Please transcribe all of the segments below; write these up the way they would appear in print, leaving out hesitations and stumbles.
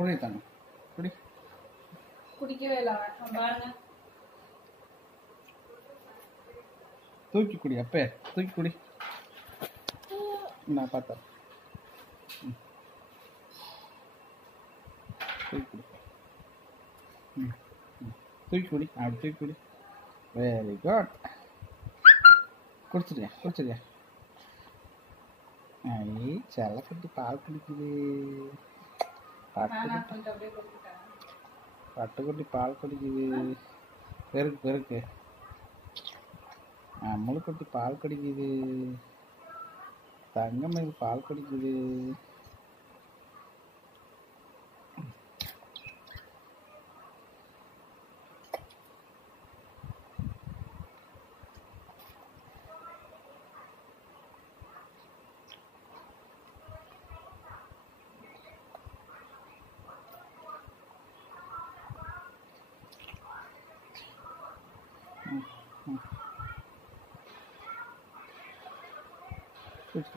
குடி தாங்க குடி. குடிக்கவே இல்லை பாருங்க. தூக்கி குடி அப்பே, தூக்கி குடி. நான் பார்த்தேன். தூக்கி குடி. தூக்கி குடி, அப்படி தூக்கி குடி. Very good. குடிச்சிருக்கேன் குடிச்சிருக்கேன். ஐ செல்லக்குட்டி பால் குடிக்குது. பட்டுக்குட்டி பால் குடிக்குது. பெருக்கு பெருக்கு. முழுக்குட்டி பால் குடிக்குது. தங்கமயில் பால் குடிக்குது.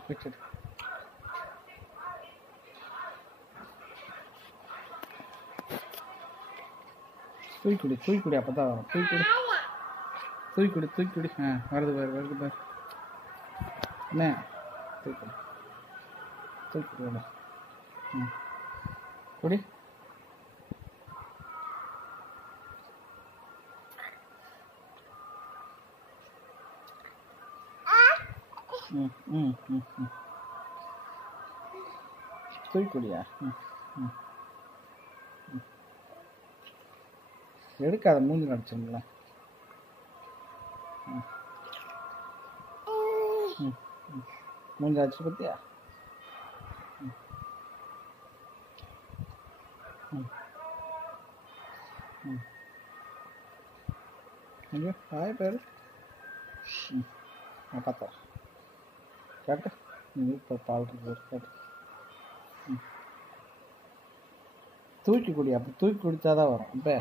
குடிச்சிடு. தூக்குடி தூக்குடி, அப்பதான் வரும். தூக்குடி தூக்குடி தூக்குடி. வருது பாரு வருது பாரு. என்ன தூக்குடி தூக்குடி. குடி. தூக்குடியா. எடுக்காத, மூஞ்சி நடிச்சுங்களா. மூஞ்சி அடிச்சு பத்தியா. ஹாய் பேரு. பார்த்தா கேட்டு இப்போ பால் கேட்டு தூக்கி குடி. அப்படி தூக்கி குடித்தாதான் வரும். இப்போ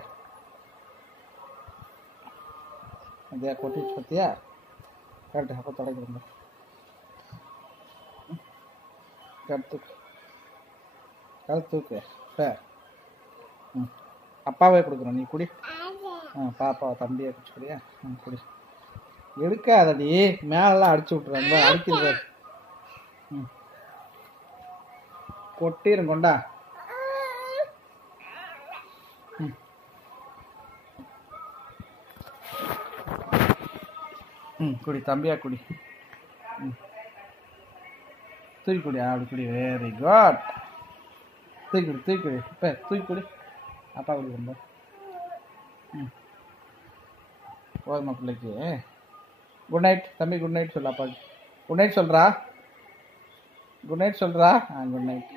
அதே கொட்டிச்சு பத்தியா. கரெக்டு. அப்போ தொடக்கிறோம். கருத்துக்கு கருத்துக்கு இப்போ அப்பாவே கொடுக்குறோம். நீ குடி. பாப்பாவை தம்பியை குடிச்சு குடியா. குடி. எடுக்காதடி, மேலெல்லாம் அடிச்சு விட்டுறாங்க. அடிக்கிறது கொட்டிரும். கொண்டா. குடி தம்பியா குடி. தூக்கி குடி. அப்படி குடி. Very good. தூக்கி குடி தூக்கி குடி. இப்போ தூக்கி குடி. அப்பா குடி. ரொம்ப போதுமா பிள்ளைக்கு. குட் நைட் தம்பி. குட் நைட் சொல்லு அப்பா. குட் நைட் சொல்கிறா. குட் நைட் சொல்கிறா. Good night.